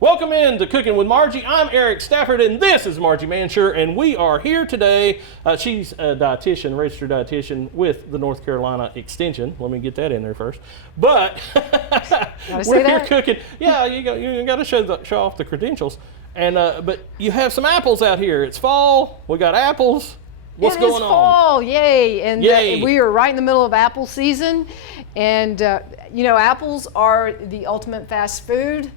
Welcome in to Cooking with Margie. I'm Eric Stafford, and this is Margie Mansure, and we are here today. She's a dietitian, registered dietitian with the North Carolina Extension. Let me get that in there first. But we're here cooking. Yeah, you got to show off the credentials. And but you have some apples out here. It's fall. We got apples. What's going on? It's fall, yay! And Yay. We are right in the middle of apple season, and you know, apples are the ultimate fast food.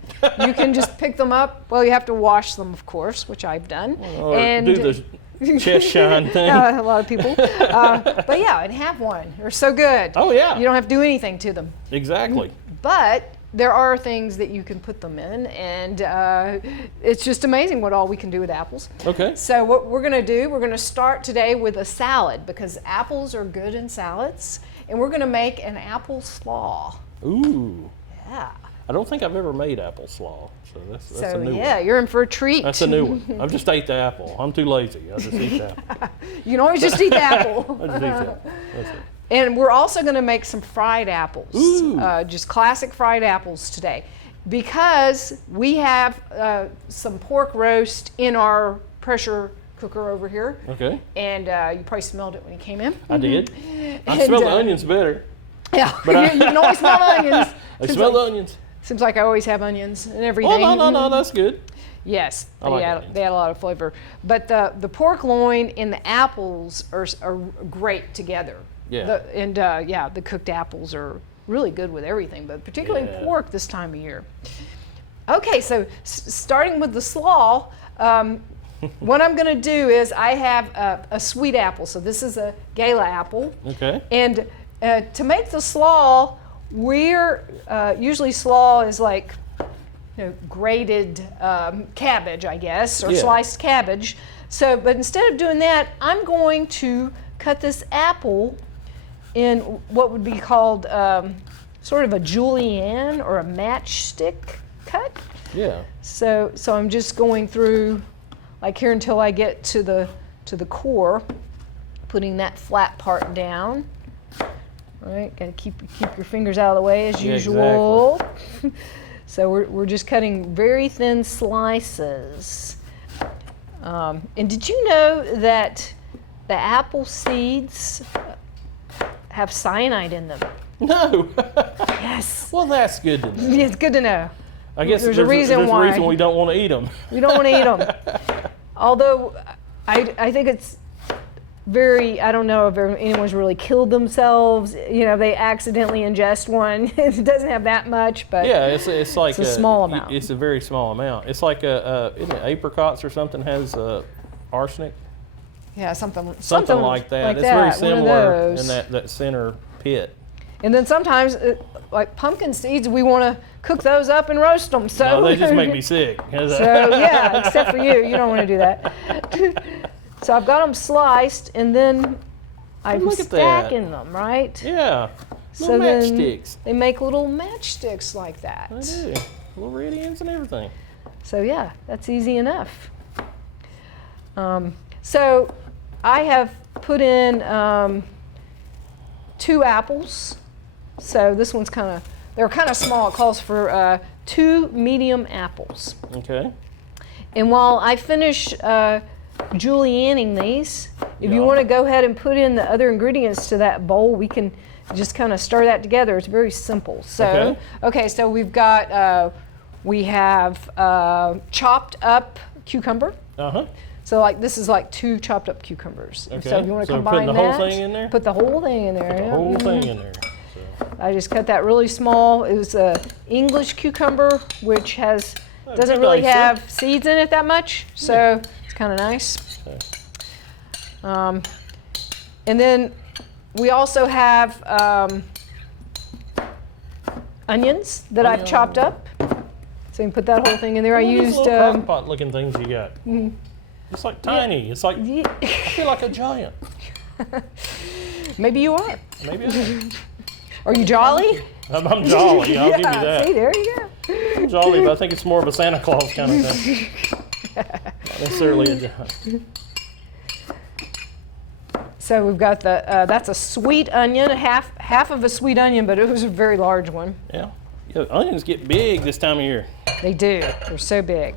You can just pick them up. Well, you have to wash them, of course, which I've done. Or do the chest shine thing. A lot of people. But yeah, and have one. They're so good. Oh yeah. You don't have to do anything to them. Exactly. But there are things that you can put them in, and it's just amazing what all we can do with apples. Okay. So what we're going to do, we're going to start today with a salad because apples are good in salads, and we're going to make an apple slaw. Ooh. Yeah. I don't think I've ever made apple slaw, so that's a new one. Yeah, you're in for a treat. That's a new one. I've just ate the apple. I'm too lazy. I just eat the apple. You can always just eat the apple. I just eat the apple. That's it. And we're also going to make some fried apples, just classic fried apples today, because we have some pork roast in our pressure cooker over here. Okay. And you probably smelled it when you came in. I did. I smell the onions better. Yeah, but you can always smell the onions. I smell the onions. Seems like I always have onions and everything. Oh, no, that's good. Yes, like they add a lot of flavor. But the pork loin and the apples are great together. Yeah. The cooked apples are really good with everything, but particularly pork this time of year. Okay, so starting with the slaw, what I'm going to do is I have a sweet apple. So this is a gala apple. Okay. And to make the slaw, we're usually slaw is like grated cabbage, I guess, or sliced cabbage. So, but instead of doing that, I'm going to cut this apple in what would be called sort of a julienne or a matchstick cut. Yeah. So I'm just going through like here until I get to the core, putting that flat part down. All right, got to keep your fingers out of the way as usual. Exactly. So we're just cutting very thin slices. And did you know that the apple seeds have cyanide in them? No. Yes. Well, that's good to know. It's good to know. I guess there's a reason why we don't want to eat them. We don't want to eat them. Although I think it's I don't know if anyone's really killed themselves. You know, they accidentally ingest one. It doesn't have that much, but yeah, it's like a small amount. It's a very small amount. It's like isn't it apricots or something has arsenic? Yeah, something like that. It's very similar in that center pit. And then sometimes, like pumpkin seeds, we want to cook those up and roast them. So no, they just make me sick. So yeah, except for you don't want to do that. So I've got them sliced, and then I'm stacking them, right? Yeah. So matchsticks. They make little matchsticks like that. They do. Little red ends and everything. So yeah, that's easy enough. So I have put in 2 apples. So this one's they're kind of small. It calls for 2 medium apples. Okay. And while I finish julienning these, if you want to go ahead and put in the other ingredients to that bowl, we can just kind of stir that together. It's very simple. So okay, so we've got we have chopped up cucumber. So like this is like 2 chopped up cucumbers. Okay. So if you want to put combine the whole thing in there? Put the whole thing in there. Put the whole thing in there. So. I just cut that really small. It was a English cucumber, which doesn't really have seeds in it that much. So it's kind of nice. Okay. And then we also have onions that I've chopped up. So you can put that whole thing in there. I used crock pot looking things you got. It's like tiny. Yeah. It's like I feel like a giant. Maybe you are. Maybe I am. Are you jolly? I'm jolly. I'll give you that. See, there you go. I'm jolly, but I think it's more of a Santa Claus kind of thing. Not necessarily a giant. So we've got that's a sweet onion, half of a sweet onion, but it was a very large one. Yeah. Yeah, onions get big this time of year. They do. They're so big.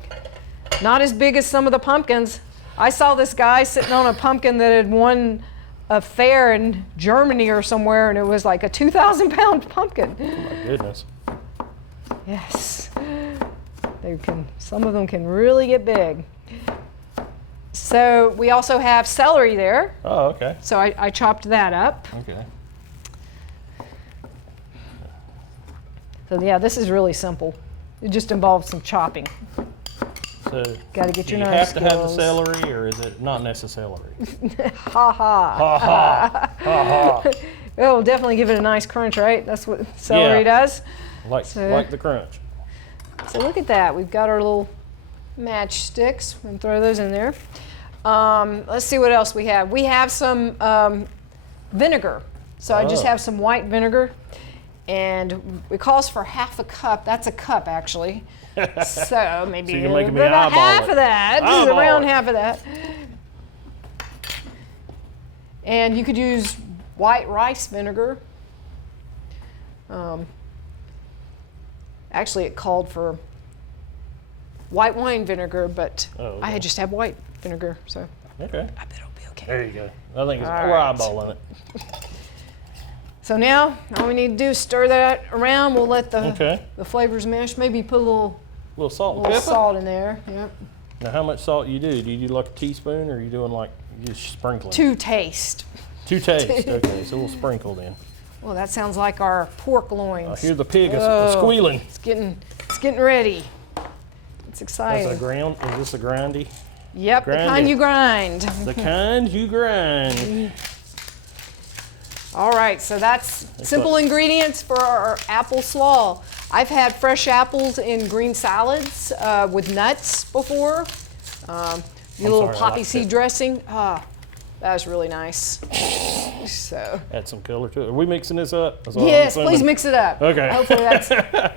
Not as big as some of the pumpkins. I saw this guy sitting on a pumpkin that had won a fair in Germany or somewhere, and it was like a 2,000-pound pumpkin. Oh my goodness. Yes. Some of them can really get big. So we also have celery there. Oh, okay. So I chopped that up. Okay. So yeah, this is really simple. It just involves some chopping. So Got to get your you knife have to have the skills. celery, or is it not necessary? Ha ha. Ha ha. Ha ha. It'll definitely give it a nice crunch, right? That's what celery does. Like the crunch. So look at that. We've got our little matchsticks. We can throw those in there. Let's see what else we have. We have some vinegar. So I just have some white vinegar, and it calls for half a cup. That's a cup, actually. So maybe So you're making me about eyeball half it. of that. This is Eyeball around it. half of that. And you could use white rice vinegar. Actually, it called for white wine vinegar, but Oh, okay. I just have white vinegar, so Okay. I bet it'll be okay. There you go. I think it's All we're right. eyeballing it. So now, all we need to do is stir that around. We'll let Okay. the flavors mesh. Maybe put a little little salt and pepper. salt in there. Yep. Now, how much salt you do? Do you do like a teaspoon, or are you doing like just sprinkling? To taste. Two taste. Okay, so we'll sprinkle then. Well, that sounds like our pork I loins. hear the pig is Whoa. squealing. It's getting ready. It's That's exciting. a ground. Is this a grindy? Yep, the kind grinding. you grind. The kind you grind. All right, so that's simple ingredients for our apple slaw. I've had fresh apples in green salads with nuts before. The little sorry, I poppy like seed that. dressing. That was really nice. So Add some color to it. Are we mixing this up? That's all yes, I'm please assuming. mix it up. Okay.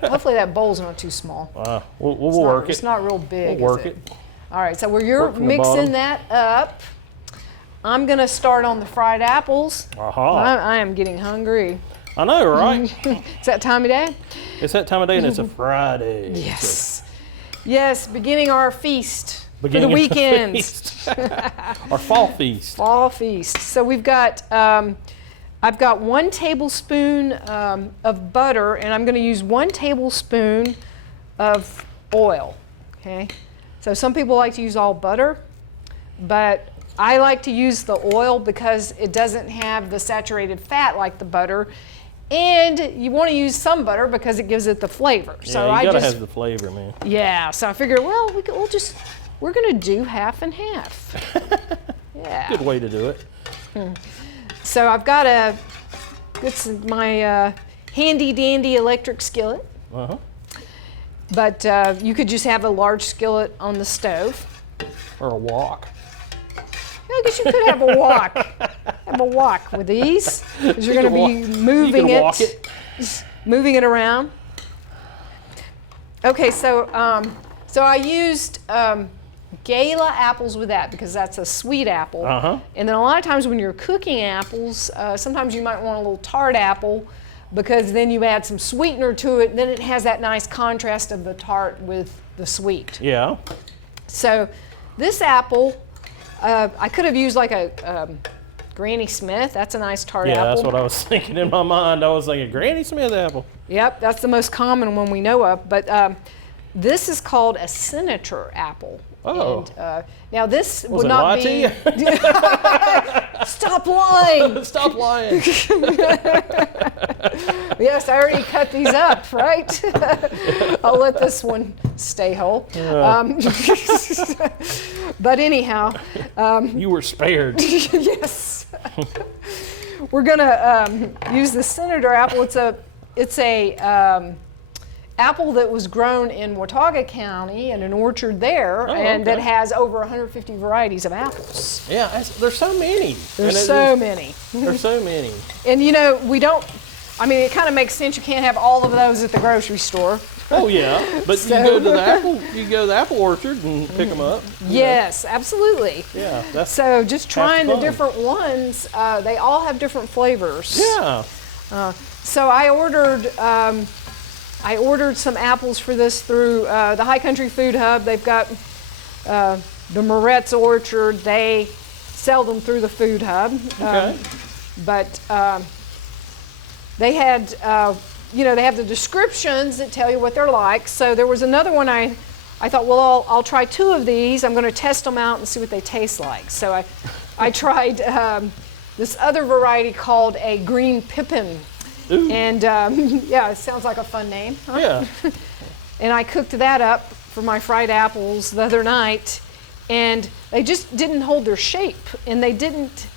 Hopefully that bowl's not too small. We'll work It's it. not real big. We'll is work it. All right, so where you're Work from the bottom. mixing that up, I'm gonna start on the fried apples. Aha. I am getting hungry. I know, right? It's that time of day? It's that time of day, and it's a Friday. Yes. Yes, beginning our feast Beginning for the of the weekend. feast. Our fall feast. Fall feast. So we've got, I've got 1 tablespoon of butter, and I'm going to use 1 tablespoon of oil. Okay. So some people like to use all butter, but I like to use the oil because it doesn't have the saturated fat like the butter. And you want to use some butter because it gives it the flavor. So Yeah, you I gotta just have the flavor, man. yeah, so I figured, well, we're gonna do half and half. Yeah. Good way to do it. So I've got my handy dandy electric skillet, Uh-huh. but you could just have a large skillet on the stove. Or a wok. I guess you could have a wok. Have a wok with these, because you're gonna be moving you can walk it. moving it around. Okay, so I used Gala apples with that because that's a sweet apple. Uh-huh. And then a lot of times when you're cooking apples, sometimes you might want a little tart apple because then you add some sweetener to it. Then it has that nice contrast of the tart with the sweet. Yeah. So this apple, I could have used like a Granny Smith. That's a nice tart apple. Yeah, that's what I was thinking in my mind. I was thinking Granny Smith apple. Yep, that's the most common one we know of. But this is called a senator apple. Oh. And, now this Was would it not lie be. to you? Stop lying. Stop lying. Yes, I already cut these up, right? I'll let this one stay whole. But anyhow, You were spared. yes. We're gonna use the senator apple. It's a apple that was grown in Watauga County in an orchard there, and that okay. has over 150 varieties of apples. Yeah, there's so many. There's so many. There's so many. And you know, it kind of makes sense. You can't have all of those at the grocery store. Oh yeah, but you go to the apple orchard and pick them up. Yes, absolutely. Yeah, that's So just trying the fun. different ones, they all have different flavors. yeah. So I ordered I ordered some apples for this through the High Country Food Hub. They've got the Moretz Orchard. They sell them through the Food Hub. Okay. But they had, they have the descriptions that tell you what they're like. So there was another one I thought, well, I'll try 2 of these. I'm going to test them out and see what they taste like. So I tried this other variety called a green pippin. Ooh. And yeah, it sounds like a fun name. Huh? Yeah. And I cooked that up for my fried apples the other night, and they just didn't hold their shape, and they didn't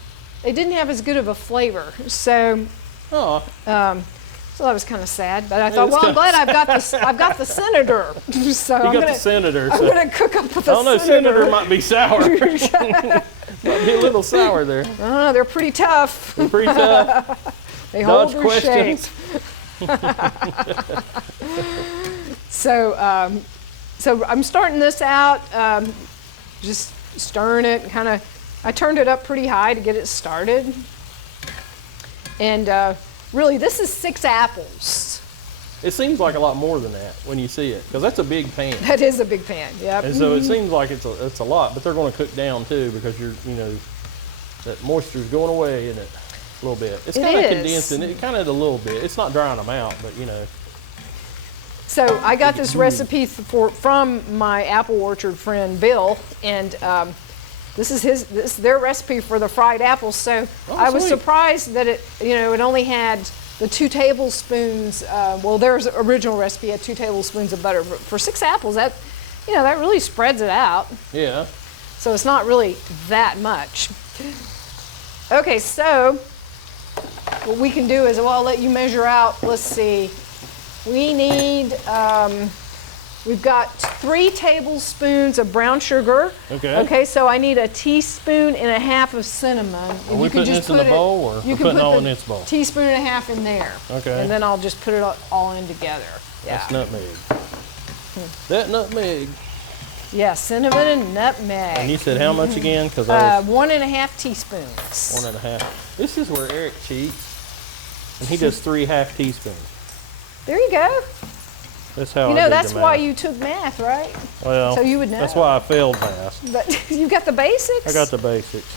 have as good of a flavor. So, Oh. so that was kind of sad. But I thought, well, I'm glad I've got the senator. So You got the senator. I'm So. gonna cook up with the I don't know, senator might be sour. Might be a little sour there. They're pretty tough. They're pretty tough. They hold Dodge their questions. shape. So I'm starting this out, just stirring it, I turned it up pretty high to get it started. And really, this is 6 apples. It seems like a lot more than that when you see it, because that's a big pan. That is a big pan, yep. And so it seems like it's a lot, but they're going to cook down too, because that moisture's going away in it a little bit. It's kind of condensing it, kind of a little bit. It's not drying them out, but So I got this recipe from my apple orchard friend Bill, and this is their recipe for the fried apples. So I was surprised that it only had the 2 tablespoons. Well, there's original recipe had 2 tablespoons of butter, but for 6 apples, that really spreads it out. Yeah. So it's not really that much. Okay, so what we can do is, well, I'll let you measure out. Let's see. We need, we've got 3 tablespoons of brown sugar. Okay. Okay, so I need a teaspoon and a half of cinnamon. Are we putting this in the bowl, or we're putting it all in this bowl? Teaspoon and a half in there. Okay. And then I'll just put it all in together. Yeah. That's nutmeg. That nutmeg. Yeah, cinnamon and nutmeg. And you said how much again? Because 1.5 teaspoons. 1.5. This is where Eric cheats, and he does 3/2 teaspoons. There you go. That's how. That's why you took math, right? Well, so you would know. That's why I failed math. But you got the basics? I got the basics.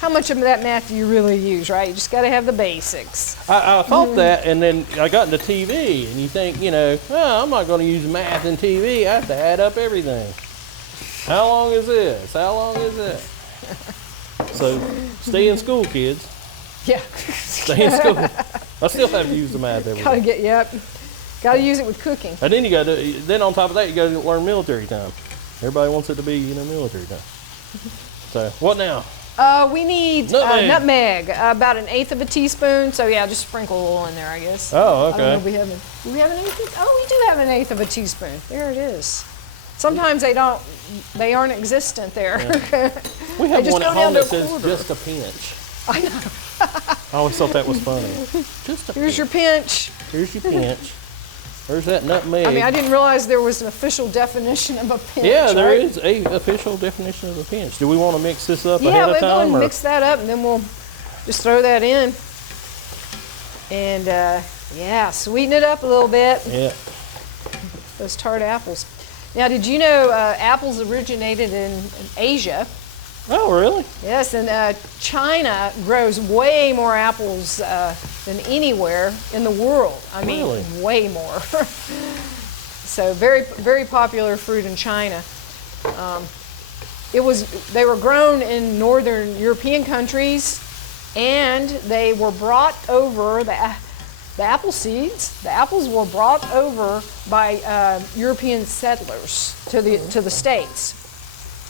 How much of that math do you really use, right? You just got to have the basics. I thought that, and then I got into TV, and you think, I'm not going to use math in TV. I have to add up everything. How long is this? How long is that? So stay in school, kids. Yeah. Stay in school. I still have to use the math every day. Got to use it with cooking. And then then on top of that, you got to learn military time. Everybody wants it to be, military time. So what now? We need nutmeg, about 1/8 of a teaspoon. So yeah, just sprinkle a little in there, I guess. Oh, okay. I don't know, do we have an 1/8? Oh, we do have 1/8 of a teaspoon. There it is. Sometimes they aren't existent there. Yeah. We have one at home that says just a pinch. I know. I always thought that was funny. Here's your pinch. Here's your pinch. There's that nutmeg. I mean, I didn't realize there was an official definition of a pinch. Yeah, there is a official definition of a pinch. Do we want to mix this up ahead of time? Yeah, we'll go and mix that up, and then we'll just throw that in. And sweeten it up a little bit. Yeah. Those tart apples. Now, did you know apples originated in Asia? Oh, really? Yes, and China grows way more apples than anywhere in the world. I mean, really? Way more. So very, very popular fruit in China. They were grown in northern European countries, and they were brought over, the apple seeds, the apples were brought over by European settlers to the States.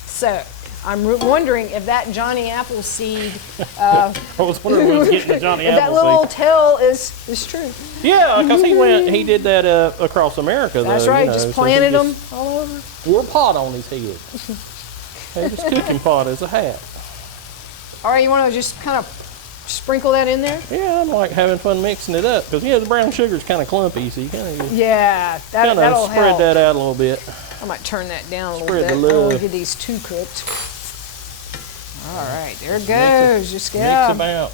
So I'm wondering if that Johnny Appleseed, I was wondering when I was getting the Johnny Appleseed. that little tale is true. Yeah, because he did that across America. That's right, just planted them all over. Wore a pot on his head. Had his cooking pot as a hat. All right, you want to just kind of sprinkle that in there? Yeah, I'm like having fun mixing it up because the brown sugar's kind of clumpy, so you kind of that'll spread help. that out a little bit. I might turn that down a little Spread bit. the love. I'll get these 2 cooked. All right, there it goes. Just mix about.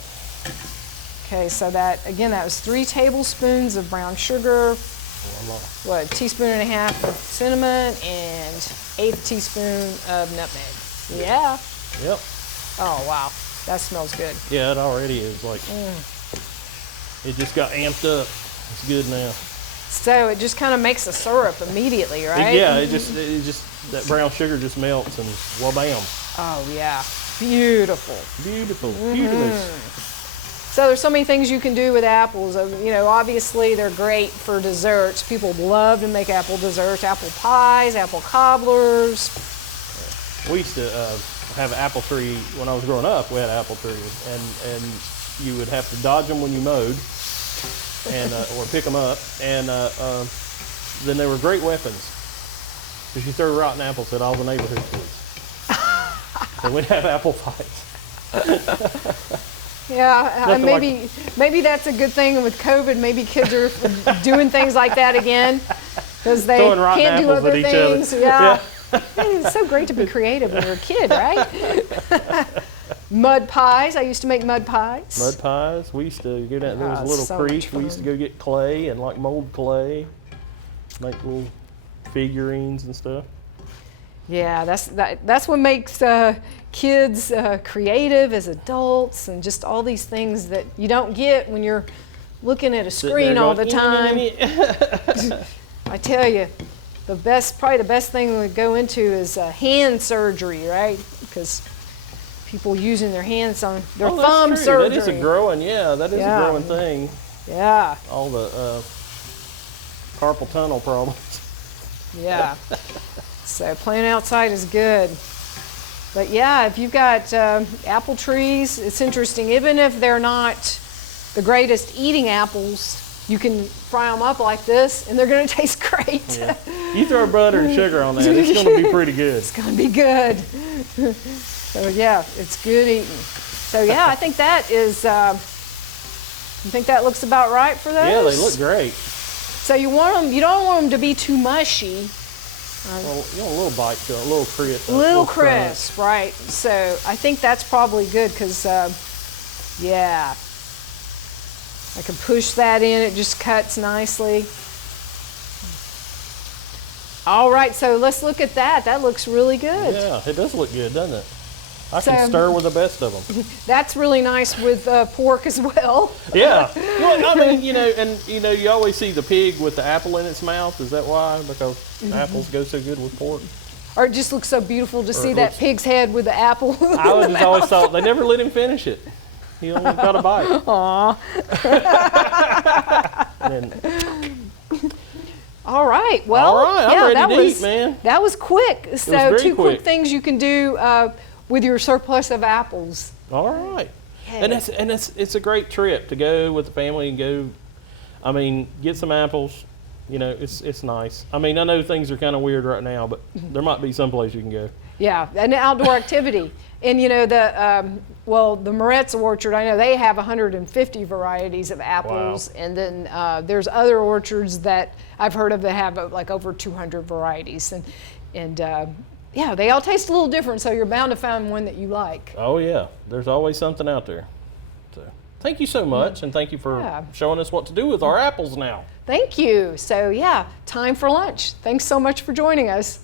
Okay, so that, again, that was 3 tablespoons of brown sugar, what, a teaspoon and a half of cinnamon, and 1/8 teaspoon of nutmeg. Yeah. Yep. Oh, wow. That smells good. Yeah, it already is. Like, it just got amped up. It's good now. So it just kind of makes a syrup immediately, right? Yeah, it just that brown sugar just melts and wha-bam. Oh, yeah. Beautiful. Beautiful. Beautiful. So there's so many things you can do with apples. You know, obviously they're great for desserts. People love to make apple desserts, apple pies, apple cobblers. We used to have an apple tree when I was growing up. We had an apple tree, and you would have to dodge them when you mowed, and or pick them up, and then they were great weapons because you throw rotten apples at all the neighborhood kids. And we'd have apple fights. Yeah, maybe that's a good thing with COVID. Maybe kids are doing things like that again because they can't do other things. Yeah. It's so great to be creative when you're a kid, right? Mud pies. I used to make mud pies. Mud pies. We used to go down. There was a little creek. We used to go get clay and like mold clay, make little figurines and stuff. Yeah, that's what makes kids creative as adults, and just all these things that you don't get when you're looking at a screen all the time. I tell you, probably the best thing we go into is hand surgery, right? Because people using their hands on their thumb surgery. That is a growing thing. Yeah. All the carpal tunnel problems. Yeah. So playing outside is good. But yeah, if you've got apple trees, it's interesting. Even if they're not the greatest eating apples, you can fry them up like this, and they're going to taste great. Yeah. You throw butter and sugar on that, it's going to be pretty good. It's going to be good. So yeah, it's good eating. So yeah, I think that is, you think that looks about right for those? Yeah, they look great. So you don't want them to be too mushy. Well, you know, a little bite to it, a little crisp. Little crisp, right. So I think that's probably good because, yeah, I can push that in. It just cuts nicely. All right, so let's look at that. That looks really good. Yeah, it does look good, doesn't it? I can stir with the best of them. That's really nice with pork as well. Yeah. Well, I mean, you always see the pig with the apple in its mouth. Is that why? Because apples go so good with pork? Or it just looks so beautiful to see that pig's head with the apple. I just always thought they never let him finish it. He only got a bite. Aw. All right. Well, I'm ready to eat, man. That was quick. So two quick quick things you can do with your surplus of apples. All right. Yeah. And it's a great trip to go with the family and go. I mean, get some apples. You know, it's nice. I mean, I know things are kind of weird right now, but there might be some place you can go. Yeah, an outdoor activity. And you know, the Moretz orchard, I know they have 150 varieties of apples. Wow. And then there's other orchards that I've heard of that have like over 200 varieties. And yeah, they all taste a little different, so you're bound to find one that you like. Oh yeah, there's always something out there. So thank you so much, and thank you for showing us what to do with our apples now. Thank you. So yeah, time for lunch. Thanks so much for joining us.